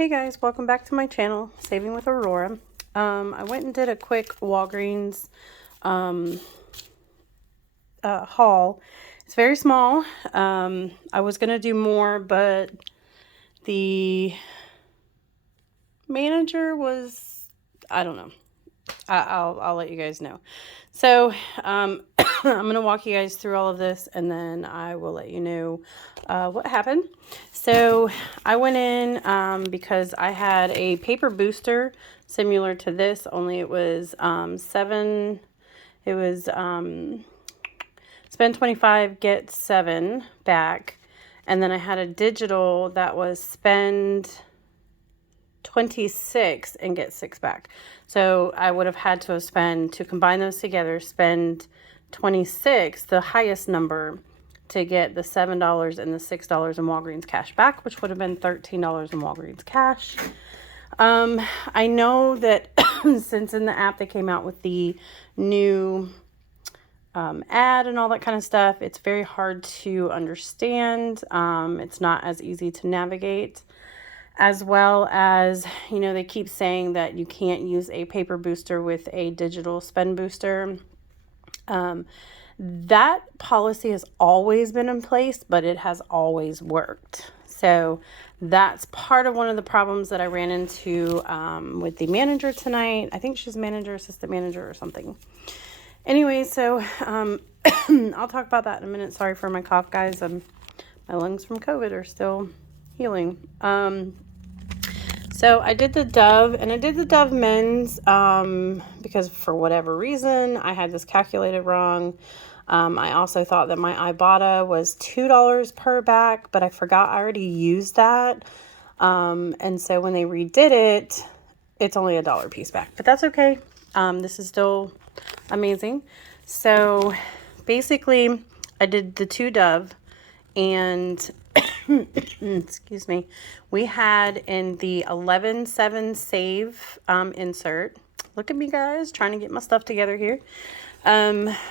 Hey guys, welcome back to my channel, Saving with Aurora. I went and did a quick Walgreens haul. It's very small. I was going to do more, but the manager was, I don't know. I'll let you guys know. So I'm going to walk you guys through all of this, and then I will let you know what happened. So I went in because I had a paper booster similar to this, only it was spend 25, get 7 back. And then I had a digital that was spend 26 and get 6 back. So I would have had to to combine those together, spend 26, the highest number, to get the $7 and the $6 in Walgreens cash back, which would have been $13 in Walgreens cash. I know that since in the app they came out with the new ad and all that kind of stuff, it's very hard to understand. It's not as easy to navigate. As well as, they keep saying that you can't use a paper booster with a digital spend booster. That policy has always been in place, but it has always worked. So that's part of one of the problems that I ran into with the manager tonight. I think she's manager, assistant manager, or something. Anyway, so I'll talk about that in a minute. Sorry for my cough, guys. My lungs from COVID are still healing. So I did the Dove, and I did the Dove men's because for whatever reason I had this calculated wrong. I also thought that my Ibotta was $2 per back, but I forgot I already used that. And so when they redid it, it's only $1 piece back, but that's okay. This is still amazing. So basically I did the 2 Dove, and excuse me, we had in the 11/7 save insert. Look at me, guys, trying to get my stuff together here.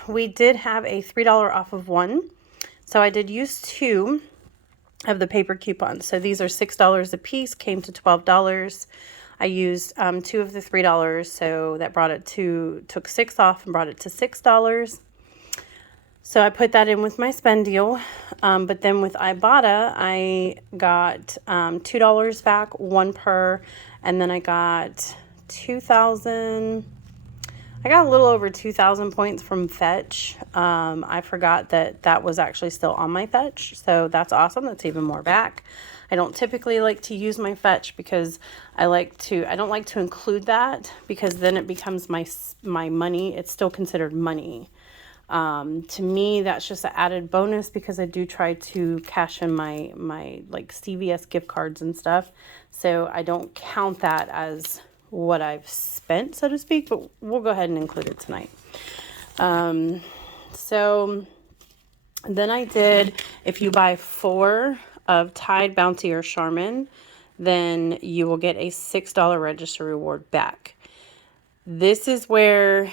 We did have a $3 off of 1. So I did use 2 of the paper coupons. So these are $6 a piece, came to $12. I used 2 of the $3, so that took 6 off and brought it to $6. So I put that in with my spend deal, but then with Ibotta, I got $2 back, 1 per, and then I got 2,000. I got a little over 2,000 points from Fetch. I forgot that was actually still on my Fetch, so that's awesome. That's even more back. I don't typically like to use my Fetch because I don't like to include that, because then it becomes my money. It's still considered money. To me, that's just an added bonus because I do try to cash in my like CVS gift cards and stuff. So I don't count that as what I've spent, so to speak, but we'll go ahead and include it tonight. So then I did, if you buy 4 of Tide, Bounty, or Charmin, then you will get a $6 register reward back. This is where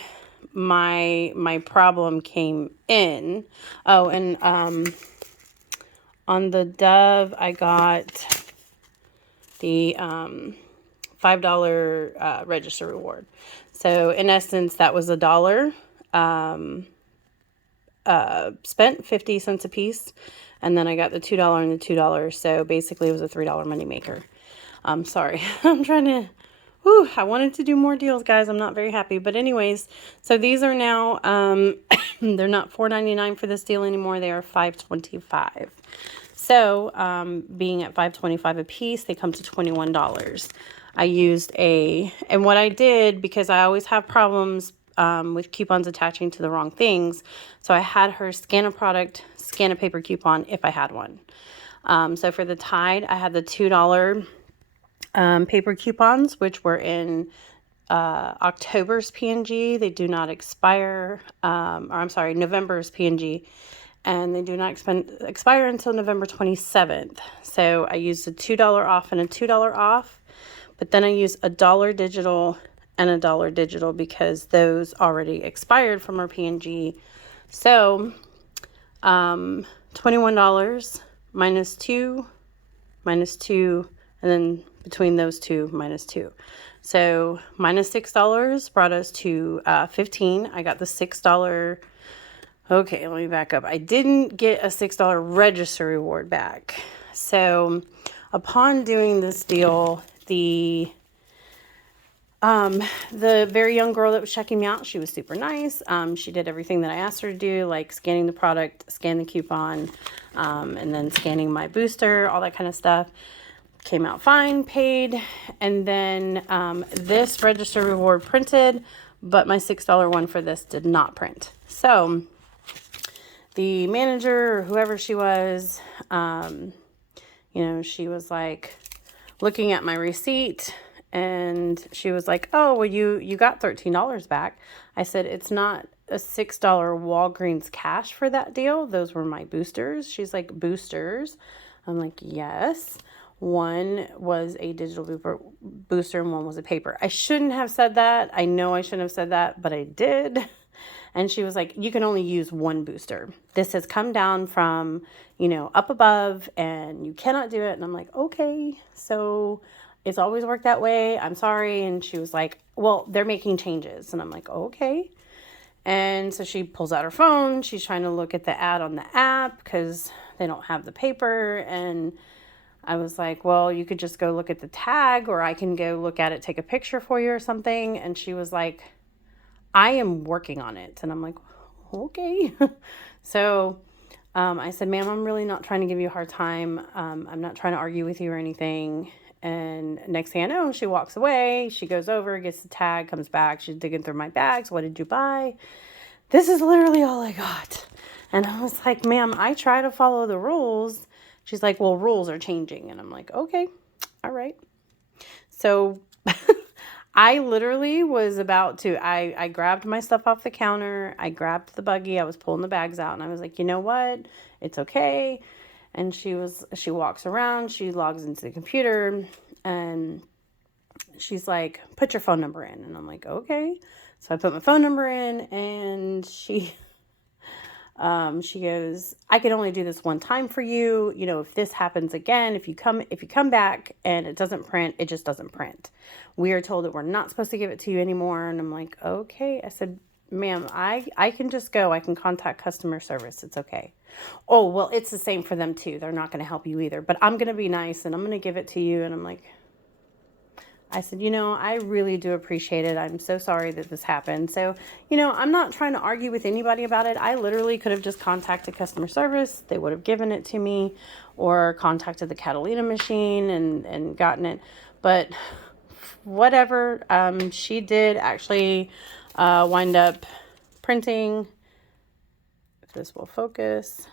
my problem came in. Oh, and on the Dove, I got the $5 register reward. So in essence, that was $1 spent, 50 cents a piece, and then I got the $2 and the $2. So basically, it was a $3 moneymaker. Sorry, I'm trying to. I wanted to do more deals, guys. I'm not very happy. But anyways, so these are now, they're not $4.99 for this deal anymore. They are $5.25. So being at $5.25 a piece, they come to $21. I used and what I did, because I always have problems with coupons attaching to the wrong things. So I had her scan a product, scan a paper coupon if I had one. So for the Tide, I had the $2 paper coupons, which were in October's P&G. They do not expire, November's P&G, and they do not expire until November 27th. So I used a $2 off and a $2 off, but then I used $1 digital and $1 digital because those already expired from our P&G. So $21 minus 2, and then between those two minus 2. So minus $6 brought us to 15. I got the $6. Okay, let me back up. I didn't get a $6 register reward back. So upon doing this deal, the very young girl that was checking me out, she was super nice. She did everything that I asked her to do, like scanning the product, scan the coupon, and then scanning my booster, all that kind of stuff. Came out fine, paid, and then this register reward printed, but my $6 one for this did not print. So the manager or whoever she was, she was like looking at my receipt, and she was like, oh, well, you got $13 back. I said, it's not a $6 Walgreens cash for that deal. Those were my boosters. She's like, boosters? I'm like, yes. One was a digital booster and one was a paper. I shouldn't have said that. I know I shouldn't have said that, but I did. And she was like, you can only use one booster. This has come down from, up above, and you cannot do it. And I'm like, okay, so it's always worked that way. I'm sorry. And she was like, well, they're making changes. And I'm like, okay. And so she pulls out her phone. She's trying to look at the ad on the app because they don't have the paper. And I was like, well, you could just go look at the tag, or I can go look at it, take a picture for you or something. And she was like, I am working on it. And I'm like, okay. So I said, ma'am, I'm really not trying to give you a hard time. I'm not trying to argue with you or anything. And next thing I know, she walks away. She goes over, gets the tag, comes back. She's digging through my bags. What did you buy? This is literally all I got. And I was like, ma'am, I try to follow the rules. She's like, well, rules are changing. And I'm like, okay, all right. So I literally was about to, I grabbed my stuff off the counter. I grabbed the buggy. I was pulling the bags out, and I was like, you know what? It's okay. And she walks around, she logs into the computer, and she's like, put your phone number in. And I'm like, okay. So I put my phone number in, and she goes, I can only do this one time for you. If this happens again, if you come back and it doesn't print, it just doesn't print. We are told that we're not supposed to give it to you anymore. And I'm like, okay. I said, ma'am, I can just go. I can contact customer service. It's okay. Oh, well, it's the same for them too. They're not going to help you either, but I'm going to be nice and I'm going to give it to you. And I'm like, I said, I really do appreciate it. I'm so sorry that this happened. So, I'm not trying to argue with anybody about it. I literally could have just contacted customer service. They would have given it to me, or contacted the Catalina machine and gotten it. But whatever, she did actually wind up printing. If this will focus.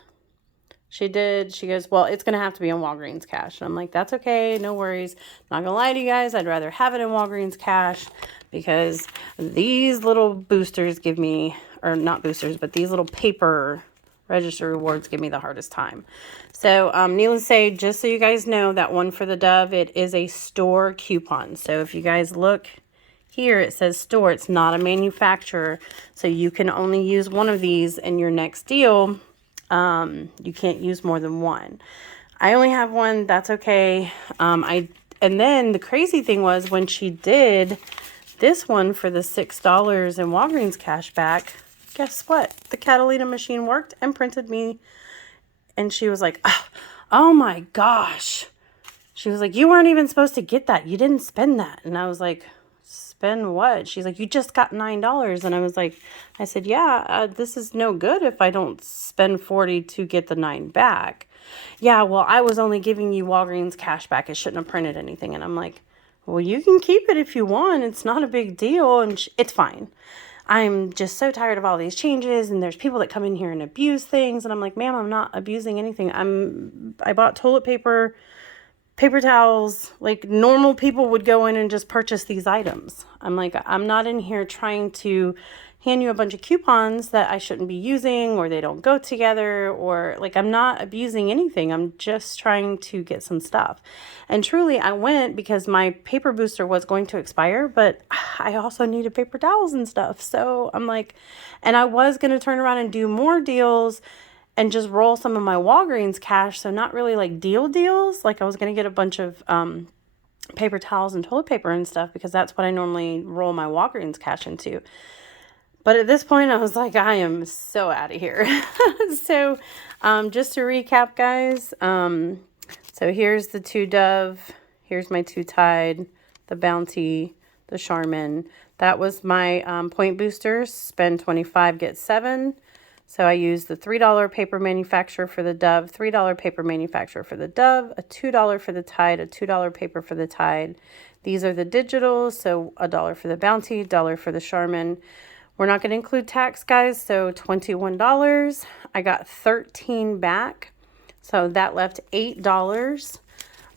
She did. She goes, well, it's going to have to be in Walgreens cash. And I'm like, that's okay. No worries. Not going to lie to you guys. I'd rather have it in Walgreens cash, because these little boosters give me, or not boosters, but these little paper register rewards give me the hardest time. So needless to say, just so you guys know, that one for the Dove, it is a store coupon. So if you guys look here, it says store. It's not a manufacturer. So you can only use one of these in your next deal. You can't use more than one. I only have one. That's okay. And then the crazy thing was, when she did this one for the $6 in Walgreens cash back, guess what? The Catalina machine worked and printed me. And she was like, oh my gosh. She was like, you weren't even supposed to get that. You didn't spend that. And I was like, spend what? She's like, you just got $9. And I was like, I said, yeah, this is no good if I don't spend $40 to get the $9 back. Yeah, well, I was only giving you Walgreens cash back. It shouldn't have printed anything. And I'm like, well, you can keep it if you want. It's not a big deal. And it's fine. I'm just so tired of all these changes, and there's people that come in here and abuse things. And I'm like, ma'am, I'm not abusing anything. I bought toilet paper, paper towels, like normal people would go in and just purchase these items. I'm like, I'm not in here trying to hand you a bunch of coupons that I shouldn't be using, or they don't go together, or like, I'm not abusing anything. I'm just trying to get some stuff. And truly, I went because my paper booster was going to expire, but I also needed paper towels and stuff. So I'm like, and I was going to turn around and do more deals and just roll some of my Walgreens cash. So not really like deals. Like I was going to get a bunch of paper towels and toilet paper and stuff because that's what I normally roll my Walgreens cash into. But at this point, I was like, I am so out of here. So just to recap, guys, so here's the 2 Dove, here's my 2 Tide, the Bounty, the Charmin. That was my point boosters, spend 25, get 7. So I used the $3 paper manufacturer for the Dove, $3 paper manufacturer for the Dove, a $2 for the Tide, a $2 paper for the Tide. These are the digitals, so $1 for the Bounty, $1 for the Charmin. We're not going to include tax, guys, so $21. I got 13 back, so that left $8.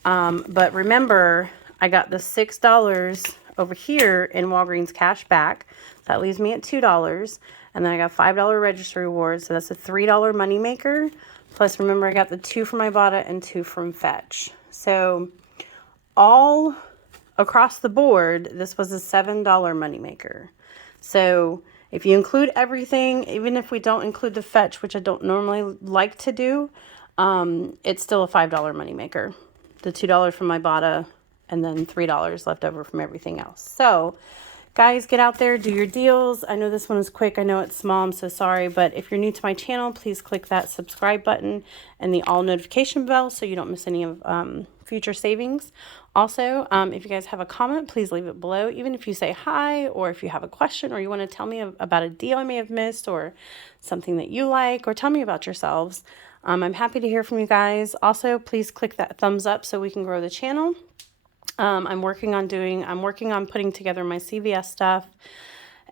But remember, I got the $6 over here in Walgreens cash back. That leaves me at $2. And then I got $5 registry rewards, so that's a $3 moneymaker. Plus, remember, I got the 2 from Ibotta and 2 from Fetch. So all across the board, this was a $7 moneymaker. So if you include everything, even if we don't include the Fetch, which I don't normally like to do, it's still a $5 moneymaker. The $2 from Ibotta and then $3 left over from everything else. So guys, get out there, do your deals. I know this one is quick. I know it's small. I'm so sorry. But if you're new to my channel, please click that subscribe button and the all notification bell so you don't miss any of future savings. Also, if you guys have a comment, please leave it below. Even if you say hi, or if you have a question, or you want to tell me about a deal I may have missed, or something that you like, or tell me about yourselves. I'm happy to hear from you guys. Also, please click that thumbs up so we can grow the channel. I'm working on putting together my CVS stuff,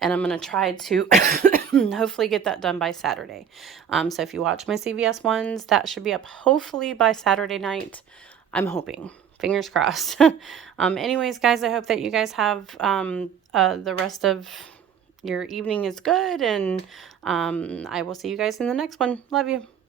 and I'm going to try to hopefully get that done by Saturday. So if you watch my CVS ones, that should be up hopefully by Saturday night. I'm hoping. Fingers crossed. Anyways, guys, I hope that you guys have the rest of your evening is good, and I will see you guys in the next one. Love you.